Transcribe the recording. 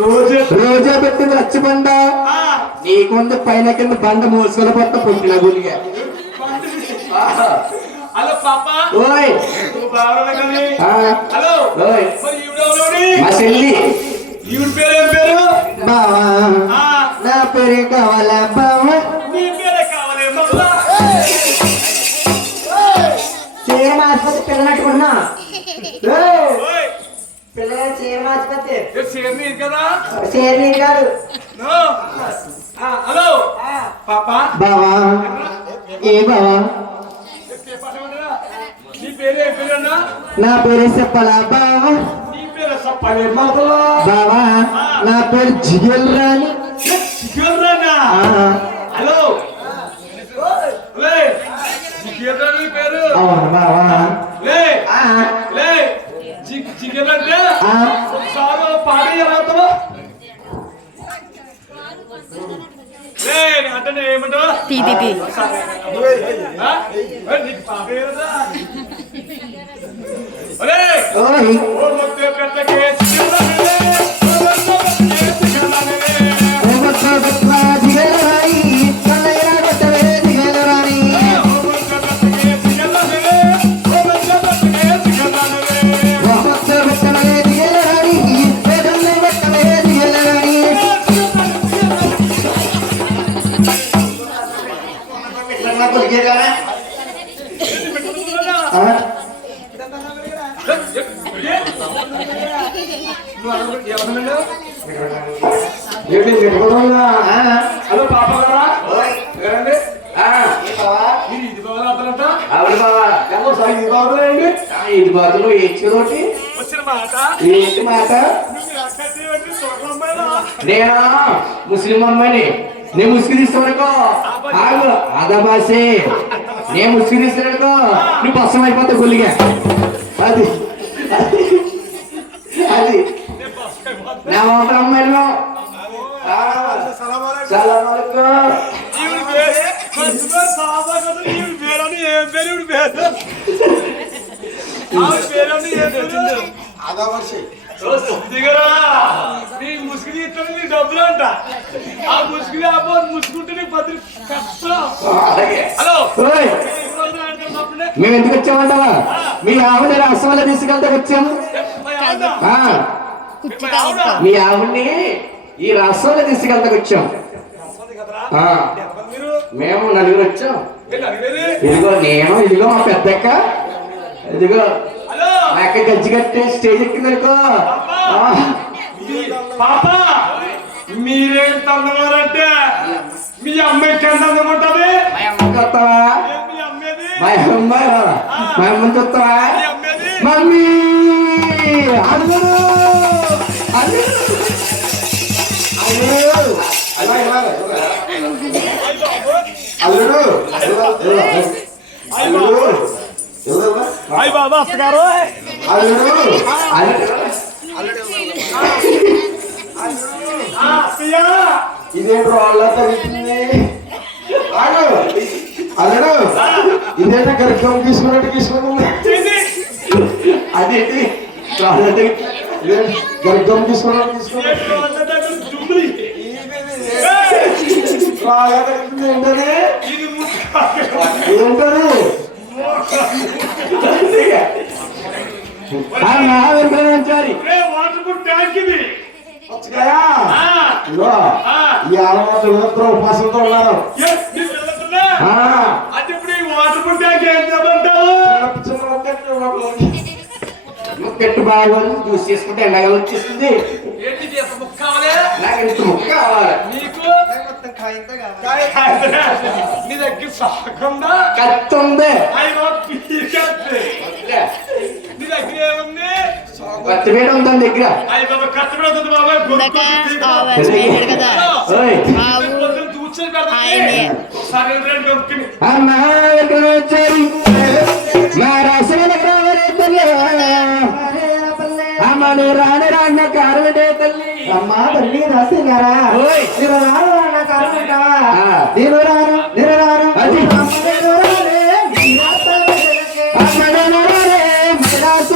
రోజా పెట్టింది రచ్చబండ నీకుంది పైన కింద బండ మోసుకొని పోతా పొట్టిన గురిగా. హలో పాపా ఓయ్ హలో ఓయ్ మా చెల్లి ఈవిడ పేరు ఏం పేరు? బావా నా పేరు కావాలా బావా? నీ పేరే కావాలి మళ్ళా. చీర ఆసుపత్రి పిల్లనట్టుకున్నా పిల్లల చీర ఆసుపత్రి చీరని కదా చీర నీరు కాదు. హలో పాపా బావా ఏ బావా? నీ పేరు ఏం పేరు అన్నా? నా పేరు చెప్పాలా బావా? నీ పేరు చెప్పాలి మళ్ళా. బావా నా పేరు జిగల్ రాణి. హలో నీ పేరు అవును బావా. లే లే చికెన్ అంటే ఒకసారి పాడి ఎలా అంటే ఏమంటావా? హలో పాప గారా ఇది బాగుందంట. అవును బావా. ఇది బాగుందండి. ఇది బాధలు ఏడ్చుకోటి వచ్చిన మాట ఏంటి మాట? నేనా ముస్లిం అమ్మాయిని నేను ముసుగు తీస్తానుకో అదా బాసే నేను ముసుగు తీస్తానుకో నువ్వు పసం అయిపోతావు గుల్లిగా. అది అది నా మాట అమ్మాయిలో చాలా ముసుగు నీ డబ్బులు అంట. ఆ ముసుగులు అబ్బో ముసుగుంటే నీకు పత్రి కష్టం. హలో మేము ఎందుకు వచ్చామంటావా? మీ ఆవిడ రసవల్ల తీసుకెళ్తే వచ్చాము. మీ ఆవిడ్ని ఈ రాష్ట్రంలో తీసుకెళ్తాకు వచ్చాం. మేము నలుగురు వచ్చాం. ఇదిగో నేను, ఇదిగో మా పెద్దక్క, ఇదిగో మా అక్క గజ్జి కట్టి స్టేజ్ ఎక్కిందనుకో. పాప మీరేం తందమారంటే మీ అమ్మాయికి ఎంత అందమంటది? మా అమ్మకి వస్తావా? మా అమ్మాయి మా అమ్మకి వస్తావా? మమ్మీ అందరూ బాబా అత్తగారు ఇదే వాళ్ళ తగ్గుతుంది. అల్లుడు ఇదేంటే గర్భం తీసుకున్నట్టు తీసుకున్నా. అదేంటి గర్భం తీసుకున్నట్టు తీసుకున్నా. ఏంటది ఏంటది? ఈ ఆడవాళ్ళు ఉపాసంతో ఉన్నారు. పెట్టు బాగా జ్యూస్ చేసుకుంటే ఎండగా వచ్చేస్తుంది. నాకు ఇంత ముక్క కావాలి. నీ దగ్గర సాకుండా కత్తి ఉంది. నీ దగ్గర ఏముంది? కత్తి వేడ ఉందని దగ్గర. కత్తి వేడ ఉంది బాబాయ్. అమ్మను రాని రాన్న కారమిటే తల్లి. అమ్మా తల్లి రాసినారా? నేను రాను నేను రాను